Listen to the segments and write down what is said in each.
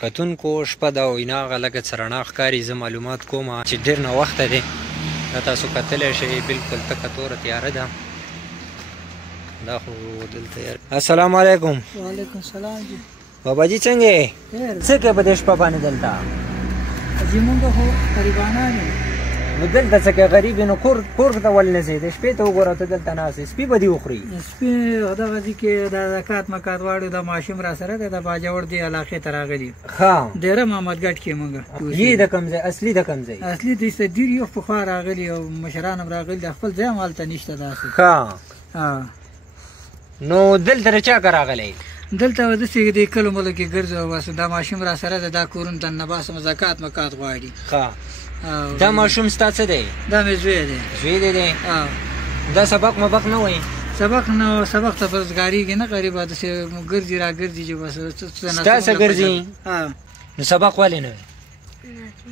کتونکو شپه ده او اینا هغه لږ څه رڼا ښکاري. زه معلومات کوم چې ډېر ناوخته دی. دا تاسو کتلی شئ بلکل تکه توره تیاره ده. دا خو دلته السلام علیکم. وعلیکم السلام جی. بابا جي څنګه یې؟ څه کوې په دې شپه باندې دلته؟ جی مونږ خو غریبانان یو. نو دلته څه کوې غریب یې نو کور ته ولې نه ځې؟ د شپې ته وګوره ته دلته ناست یې، سپي به دې وخوري. سپي دغه ځي کې د زکات مکات واړو د ماشوم را سره دی، د باجوړ دې علاقې ته راغلي. ښه ډېره محمدګټ کې مونږ یې د کوم ځای اصلي د کوم ځای؟ اصلي دې ډېر یو پخوا راغلي او مشران هم راغلي، د خپل ځای هم هلته نشته داسې. ښه نو دلته د چا که راغلی؟ دلته داسې د کلو ملو کې ګرځو او بس دا ماشوم را سره دی، دا کورونه ته نه باسم زکات مکات غواړي. ښه دا ماشوم ستا څه دی؟ دا مې زوی دی. زوی دی دی؟ دا سبق مبق نه وایي؟ سبق نه، سبق ته فرزګاریږي نه غریبه داسې ګرځي را ګرځي چې بس ستا څه ګرځي؟ نو سبق ولې نه وایي؟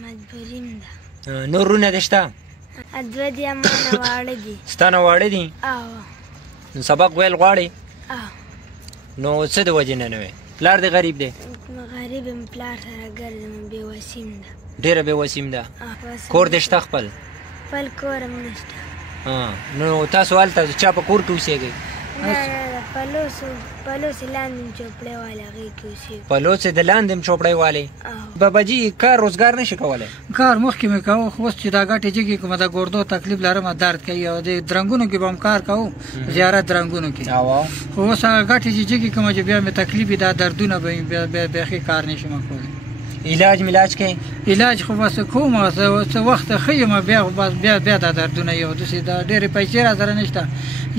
مجبوري مې ده. نور وروڼه دې شته؟ دوه دي اما نه واړه دي. ستا نه واړه دي؟ نو سبق ویل غواړې؟ نو څه د وجې نه وایې؟ پلار دې غریب دی؟ غریب یم، پلار سره ګرځم، بېوسي م ده. ډېره بېوسي م ده؟ کور دې شته خپل؟ خپل کور هم نشته. نو تاسو هلته چا په کور کې اوسېږئ؟ نه نه، پلوسې لاندې م چوپړی والی هغې کې اوسېږو. پلوسې د لاندې م چوپړی والی؟ باباجي کار روزګار نه شي کولی؟ کار مخکې مې کوو، خو اوس چې دا ګټې جګې کومه د ګردو تکلیف لرم درد کوي او د درنګونو کې به هم کار کوو، زیارت درنګونو کې. خو اوس هغه ګټې چې جګې کومه چې بیا مې تکلیف وي دا دردونه به مې بیخي کار نه شم کولی. علاج ملاج کوي؟ علاج خو بس کوم څه وخت ښه یم، بیا دا دردونه یو داسې دا ډېرې پیسې را سره نشته،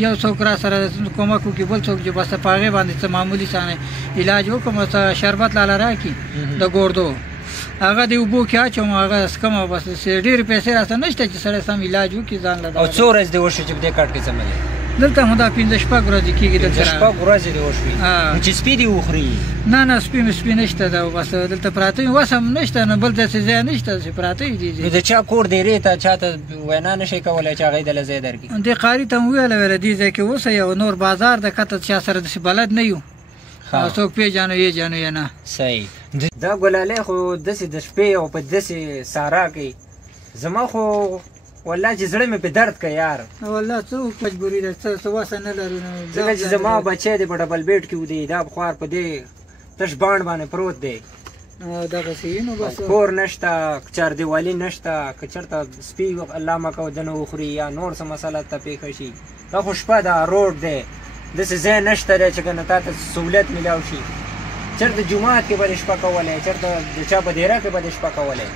یو څوک را سره کومک وکړي، بل څوک چې بس په هغې باندې څه معمولي څه علاج وکړم، څه شربت لاله راکړي د ګردو، هغه د اوبو کې اچوم، هغه څښم، بس ډېرې پیسې را سره نشته چې سړی سم علاج وکړي ځان له. او څو ورځې دې وشو چې په دې کټ کې څملې؟ دلته هم دا 5-6 ورځې کېږي. دلته 5-6 ورځې دې وشوې نو چې سپي دې وخوري؟ نه نه، سپي نشته ده، بس دلته پراته یم، وس هم نشته، نه بل داسې ځای نشته چې پراته دي. نو د چا کور دیرې ته چا ته وینا نه شئ کولی چې هغوی دله ځای درکړي؟ دې قاري ته مو ویله دې ځای کې اوسئ او نور بازار د کته چا سره داسې بلد نه یو، څوک پیژنو یې جانو یا نه. صحیح. دا ګلالۍ خو داسې د شپې او په داسې سارا کې زما خو والله چې زړه مې په درد کوي یار. والله څه مجبوري ده، څه وسه نه لرو. ځکه چې زما بچی دی په ډبل بیډ کې ودی، دا بخوار په دې تش باڼ باندې پروت دی، دغسې نو بس کور نشته، چاردیوالي نشته، که چېرته سپي الله مه کوه دنه وخوري یا نور څه مسله ته پېښه شي. دا خو شپه ده، روډ دی، داسې ځای نشته دی چې که نه تا ته سهولت میلاو شي. چېرته جومات کې به دې شپه کولی، چېرته د چا په دیره کې به دې شپه کولی.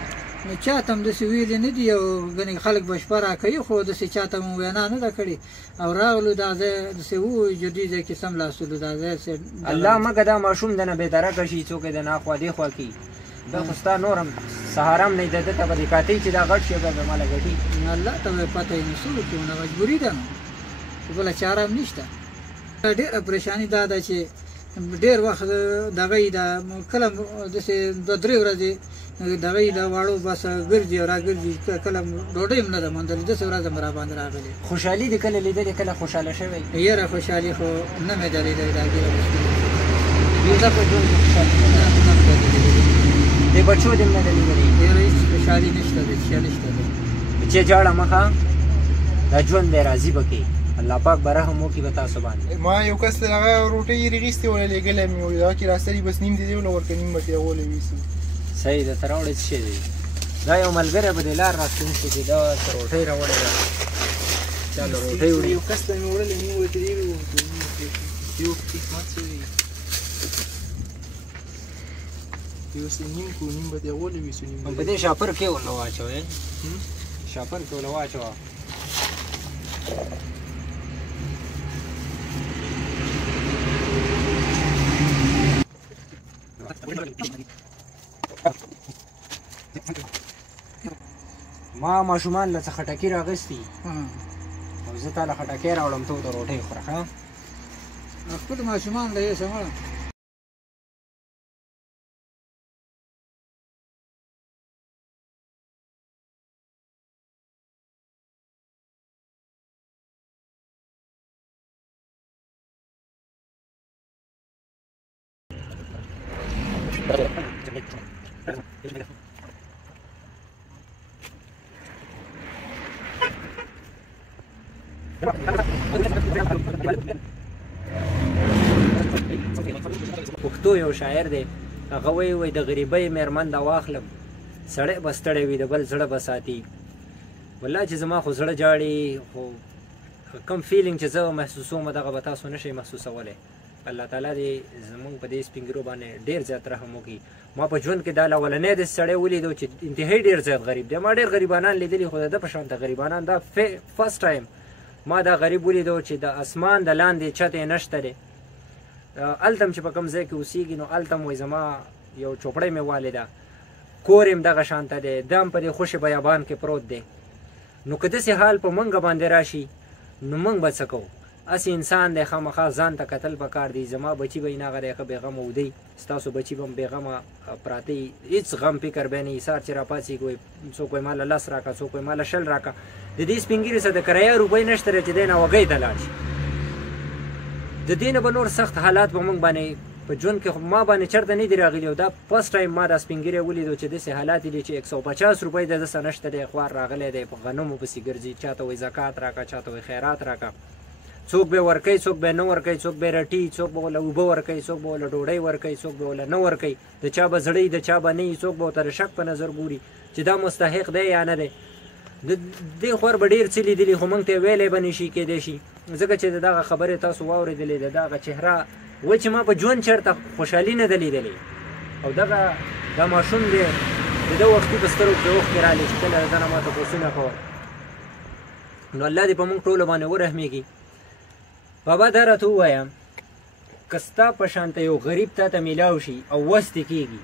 نو چاته هم داسې ویلې نه دي، او ګنې خلک به شپه راکوي، خو داسې چاته مو وینا نه ده کړې. او راغلو دا ځای داسې ووایو چې دې ځای کې سملاستلو دا ځای الله مکه دا ماشوم دنه بېدرکه شي، څوک یې د ناخوا دې خوا کي. دا خو ستا نور هم سهاره هم نه ده، ده ته به دې کاتئ چې دا غټ شي به به ماله ګټي. الله ته به پته یې نو څه وکړو، نو مجبوري ده نو، بله چاره هم نشته. ډېره پریشاني دا ده چې ډېر وخت دغه یې ده، کله داسې 2-3 ورځې دغه یې د واړو بس ګرځي او راګرځي، کله ډوډۍ هم نه ده موندلې، داسې ورځ هم راباندې راغلې. خوشحالي دې کله لیدلې، کله خوشحاله شوی؟ یاره خوشحالي خو نه مې ده لیدلې، دا ډېره مشکله ده. بېزه په ژوند کې خوشحالي نه مې ده لیدلې، دې بچو دې هم نه ده لیدلې؟ یاره هېڅ خوشحالي نشته ده، څه نشته ده. چې جاړه مخه دا ژوند دی راضي به کې، الله پاک به رحم وکړي په تاسو باندې. ما یو کس ته هغه روټۍ یې رغېستې وله لېږلی مې وي، هغه کې راستري بس نیم دې دی وله ورکه نیم به ترې اغولی ویسي. صحیح ده، ته راوړې څه شی دی؟ دا یو ملګری به دې لار راستون شي چې دا څه روټۍ راوړې ده، چا له روټۍ وړي. یو کس ته مې وړلې، نیم به ترې یو قسمت څه وي، یو څه نیم کړو، نیم به ترې اغولی ویسو. په دې شاپر کې ورله واچوې، شاپر کې ورله واچوه. ما ماشومان له څه خټکي راغستي او زه تا له خټکۍ راوړم، ته ورته روټۍ خوره. ښه خپل ماشومان له یې سمه پښتو یو شاعر دی هغه وایي د غریبۍ مېرمن د واخلم سړی به ستړی وي د بل زړه به ساتي والله چې زما خو زړه جاړي خو کوم فیلینګ چې زه محسوسوم دغه به تاسو نشئ محسوسولی الله تعالی دې زمونږ په دې سپین ګیرو باندې ډېر زیات رحم وکړي ما په ژوند کې دا لولنی داسې سړی ولیدو چې انتهایي ډېر زیات غریب دی ما ډېر غریبانان لیدلي خو د ده په شانته غریبانان دا فرست ټایم ما دا غریب ولیدو چې د اسمان د لاندې چت یې نشته دی هلته هم چې په کوم ځای کې اوسېږي نو هلته هم وایي زما یو چوپړی مې والده کور یې هم دغه شانته دی دا هم په دې خوشې بیابان کې پروت دی نو که داسې حال په موږ باندې راشي نو موږ به څه کوو هسې انسان دی خامخا ځان ته کتل پکار دی زما بچي به یې نغه دی ښه بېغمه ودی ستاسو بچي به هم بېغمه پراته یي هېڅ غم فکر به نه یي سهار چې راپاڅېږي وایي څوک وایي ماله 10 راکړه څوک وایي ماله 20 راکړه د دې سپین ګیري سره د کرایه روپۍ نشته دی چې دی نه وږی ته لاړ شي د دې نه به نور سخت حالات به موږ باندې په ژوند کې ما باندې چېرته نه دي راغلي او دا فرست ټایم ما دا سپین ګیری ولیدو چې داسې حالات دي چې 150 روپۍ د ده څه نشته دی خوار راغلی دی په غنمو پسې ګرځي چا ته وایي زکات راکړه چا ته وایي خیرات راکړه څوک به ورکوي څوک به نه ورکوي څوک به رټي څوک به ورله اوبه ورکوي څوک به ورله ډوډۍ ورکوي څوک به ورله نه ورکوي د چا به زړی د چا به نه وي څوک به ورته د شک په نظر ګوري چې دا مستحق دی یا نه دی د دې خور به ډېر څه لیدلي خو موږ ته یې ویلی به نه شي کیدی شي ځکه چې د دغه خبرې تاسو واورېدلې د دغه چهره وایي چې ما په ژوند چېرته خوشحالي نه ده لیدلې او دغه دا ماشوم دی د ده وختي په سترګو کې اوښکې رالې چې کله د ده نه ما تپوسونه کول نو الله دې په موږ ټولو باندې ورحمېږي بابا دا راته ووایه که ستا په شانته یو غریب تا ته میلاو شي او وس دې کېږي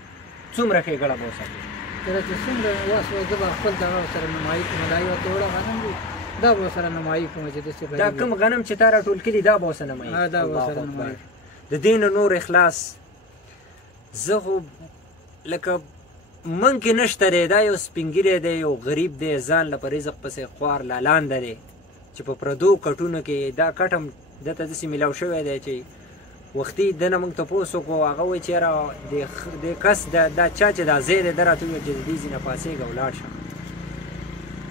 څومره ښېګړه به وساتې کله چې څومره وس وي زه به خپل دغه ورسره نمایي کوم دا یو توړه غنم دي دا به ورسره نمایي کوم چې داسې دا کوم غنم چې تا راټول کړي دا به ورسره نمایي دا به ورسره نمایي د دې نه نور اخلاص زه خو لکه من کې نشته دی دا یو سپین ګیری دی یو غریب دی ځان له په رزق پسې خوار لالانده دی چې په پردو کټونو کې دا کټ هم دته داسې میلاو شوی دی چې وختي ده نه موږ تپوس وکړو هغه وایي چې یاره د کس دا چا چې دا ځای دی ده راته وویل چې د دې ځینه پاڅېږه ولاړ شه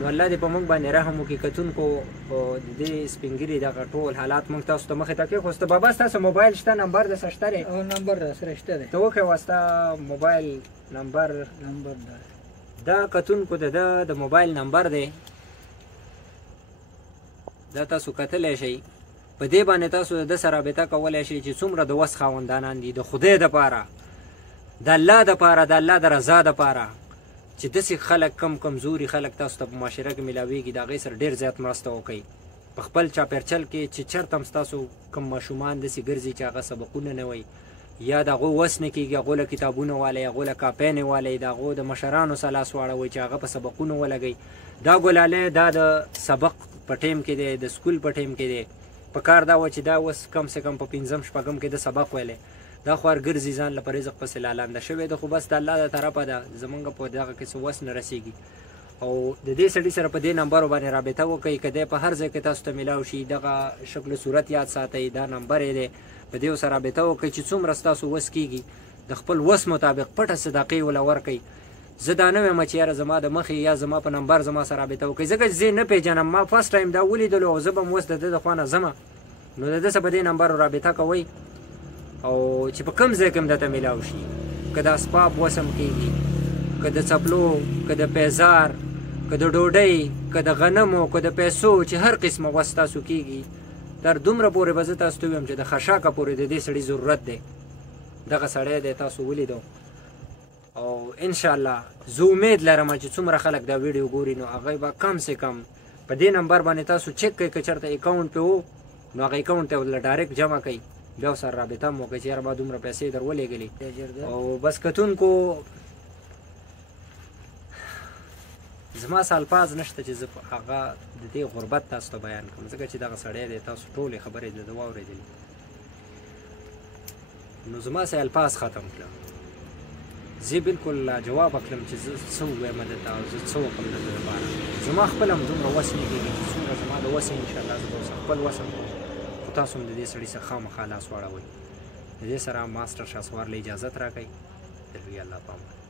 نو الله دې په موږ باندې رحم وکړي کتونکو د دې سپین ګیري دغه ټول حالات موږ تاسو ته مخې ته کېښوسته بابا ستاسو موبایل شته نمبر درسره شته دی نمبر راسره شته دی ته وښیه ستا موبایل نمبر دا کتونکو د ده د موبایل نمبر دی دا تاسو کتلی شئ په دې باندې تاسو د ده سره رابطه کولی شئ چې څومره د وس خاوندانان دي د خدای دپاره د الله دپاره د الله د رضا دپاره چې داسې خلک کم کمزوري خلک تاسو ته په معاشره کې میلاویږي د هغې سره ډېر زیات مرسته وکئ په خپل چاپېرچل کې چې چېرته هم ستاسو کم ماشومان داسې ګرځي چې هغه سبقونه نه وایي یا د هغو وس نه کېږي هغو له کتابونه والئ هغو له کاپۍ نه والئ د هغو د مشرانو سره لاس واړوئ چې هغه په سبقونو ولګئ دا ګلالی دا د سبق په ټیم کې دی د سکول په ټیم کې دی په کار دا وه چې دا اوس کم سے کم په 5م 6م کې د سبق ویلی دا خوار ګرځي ځان له په رزق پسې لالانده شوی ده خو بس د الله د طرفه ده زمونږ په دغه کې څه وس نه رسېږي او د دې سړي سره په دې نمبرو باندې رابطه وکړئ که دی په هر ځای کې تاسو ته میلاو شي دغه شکل صورت یاد ساتئ دا نمبر یې دی په دې سره رابطه وکړئ چې څومره ستاسو وس کېږي د خپل وس مطابق پټه صدقې وله ورکئ زه دا نه وایم چې یاره زما د مخې یا زما په نمبر زما سره رابطه وکړئ ځکه چې زه نه پېژنم ما فرست ټایم دا ولیدلو او زه به م اوس د ده د خوا نه ځمه نو د ده سره په دې نمبرو رابطه کوئ او چې په کوم ځای کې هم درته میلاو شي که د اسباب وسم کېږي که د څپلو که د پیزار که د ډوډۍ که د غنمو که د پیسو چې هر قسمه وس تاسو کېږي تر دومره پورې به زه تاسو ته ویم چې د خشاکه پورې د دې سړي ضرورت دی دغه سړی دی تاسو ولیدو او انشاءالله زه امید لرم چې څومره خلک دا ویډیو ګوري نو هغوی به کم سے کم په دې نمبر باندې تاسو چک کوئ که چېرته اکاونټ پې و نو هغه اکاونټ ته ورله ډایرکټ جمع کوئ بیا ورسره رابطه هم وکړئ چې یاره ما دومره پیسې در ولېږلي او بس کتونکو زما څه الفاظ نشته چې زه هغه د دې غربت تاسو ته بیان کړم ځکه چې دغه سړی دی تاسو ټولې خبرې د ده واورېدلې نو زما څه الفاظ ختم کړم زه بالکل جواب اخلم چې زه څه ووایم ده ته او زه څه وکړم د ده لپاره زما خپل هم دومره وس نه کېږي چې څومره زما د وس انشاءالله زه به اوس خپل وس هم خو تاسو هم د دې سړي څخه خامخا لاس واړوئ د دې سره ماسټر شاسوار له اجازت راکئ التلویه الله پامان